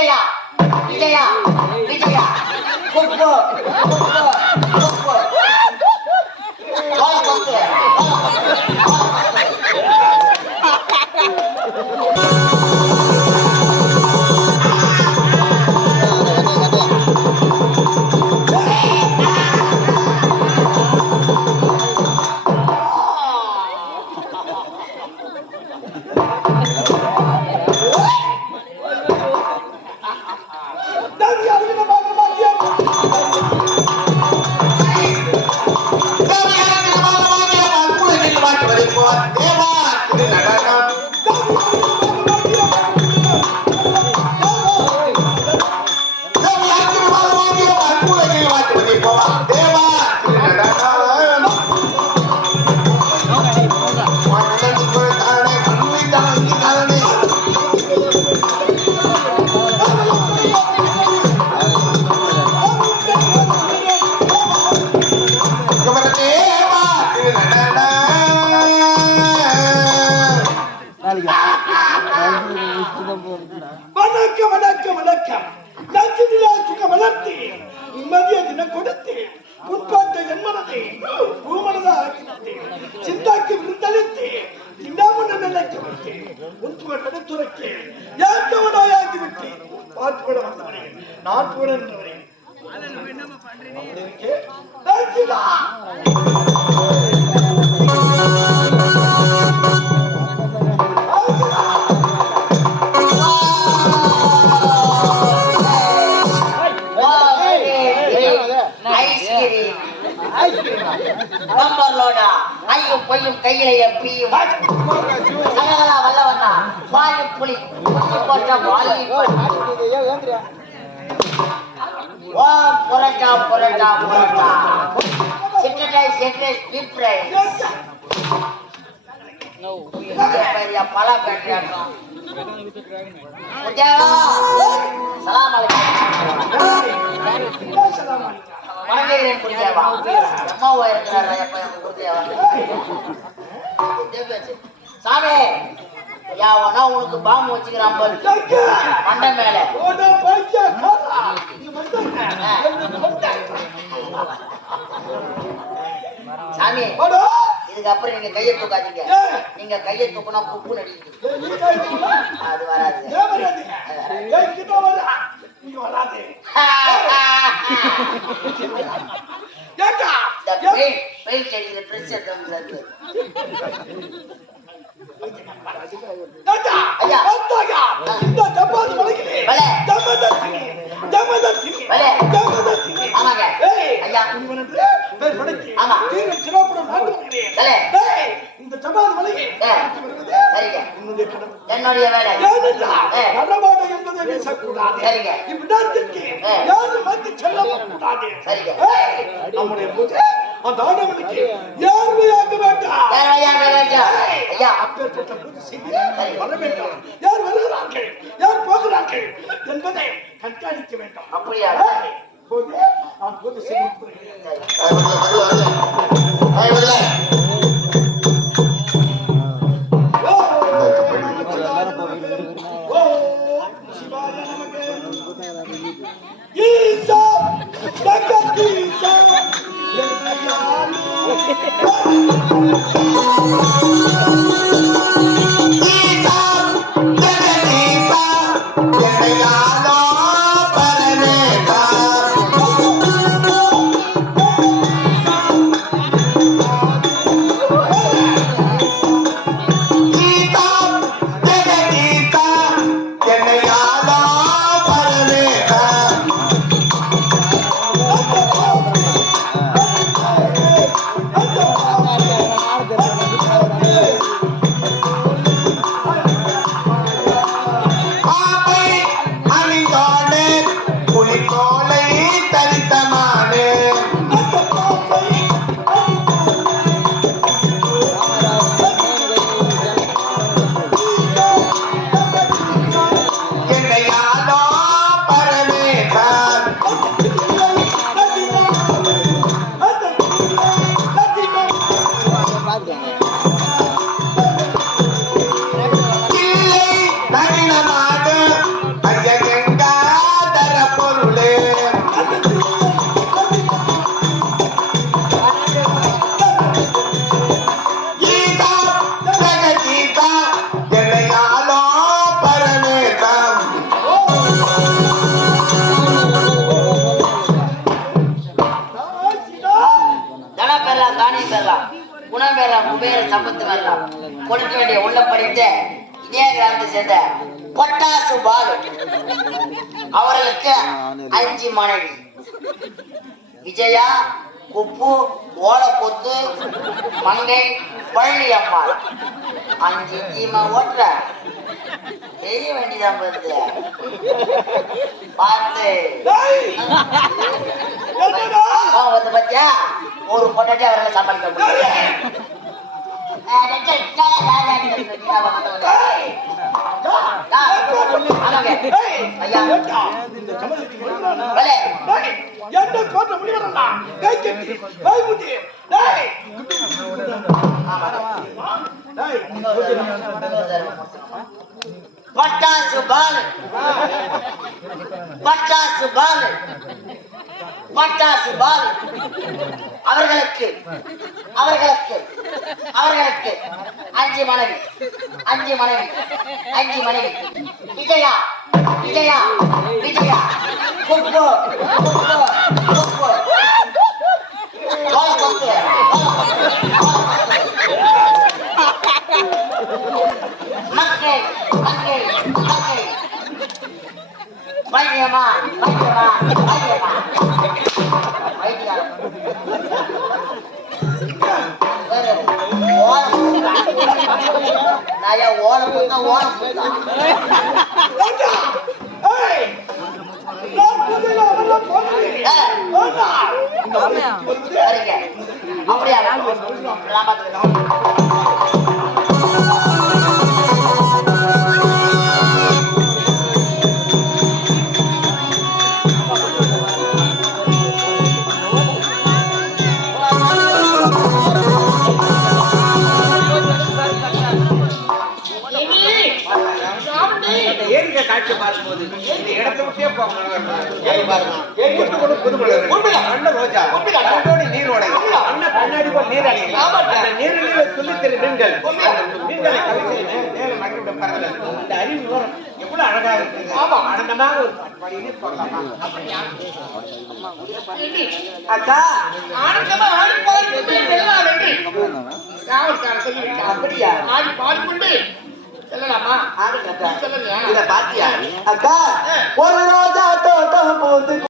விஜயா விஜயா விஜயா குப்பு குப்பு குப்பு வணக்கம் வணக்கம் வணக்கம். நச்சினிலா சுக வளர்த்தி நிம்மதிய தின கொடுத்து உட்பார்த்த என்மனதை பூமனதா ஆக்கிவிட்டு சிந்தாக்கி விருந்தளித்து இன்னாமுன்னு நினைக்க விட்டு உட்புகள் எடுத்துரைக்கு ஏற்றவனாயாகிவிட்டு பாட்டுப்பட வந்தவனே நான் கூட நின்றவனே நச்சிலா ஐயும் பொய்யும் கையில எப்படியும் வல்லவண்ணா வாயு புலி போட்ட வாயு புரட்டா புரட்டா புரட்டா சிட்டை செட்டை பிப்ரை பெரிய பல கட்டியாட்டம் சலாம் வணங்குகிறேன் குருதேவா. அம்மாவா இருக்கிறாரா எப்ப குருதேவா? சாமி யாவனா உனக்கு பாம்பு வச்சுக்கிறான் மண்டை மேல. சாமி இதுக்கப்புறம் நீங்க கையை தூக்காதீங்க. நீங்க கையை தூக்கினா குப்பு நடிக்குது. அது வராது. என்னுடைய வேலை நம்முடைய பூஜை அந்த ஆண்டவனுக்கு யார் வையாக வேண்டாம். ஐயா அப்பேற்பட்ட பூஜை செய்து வர வேண்டாம். யார் வருகிறார்கள் யார் போகிறார்கள் என்பதை கண்காணிக்க வேண்டும். அப்படியா? போது நான் பூஜை செய்து கொடுக்க வேண்டிய உள்ள படித்த இதே கிராமத்தை சேர்ந்த பட்டாசு பாலு அவர்களுக்கு 5 மனைவி விஜயா, குப்பு, ஓலப்பொத்து, மங்கை, பழனி அம்மாள். 5 தீமை ஓட்டுற தெரிய வேண்டியதான் போகுது. பார்த்து வந்து பத்தியா ஒரு பொட்டாட்டி அவரால் சமாளிக்க முடியும். ஐயா இந்த சமயத்துக்கு என்ன போட்ட முடிவா கை கட்டி கை முட்டி டேய் பட்டாசு பாலு பட்டாசு பாலு பட்டாசு பாலு அவர்களுக்கு அவர்களுக்கு அவர்களுக்கு 5 மனைவி 5 மனைவி 5 மனைவி விஜயா விஜயா விஜயா குப்பு குப்பு குப்பு ஓலப்பொத்து மங்கை மங்கை மங்கை வைத்தியமா வைத்தியமா வைத்தியமா வைத்தியம் ஓலப்பொத்தா ஓலப்பொத்தா அப்படியா காட்சி பார்க்கும்போது இந்த இடத்தை விட்டே போகணும். ரோஜா நீரோடை அண்ணன் கண்ணாடி போல் நீர் அணிகள் நீரில் துள்ளி திரு மீன்கள் மீன்களை நேர மகிழ்ந்த பறவை இந்த அறிவு விவரம் எவ்வளவு அழகா இருக்கு. ஆனந்தமாக ஒரு படியிலே போகலாமா? அக்கா ஆனந்தமா ஆடி அப்படியா ஆடி பாடிக்கொண்டு செல்லலாமா? இத பாத்தியா அக்கா ஒரு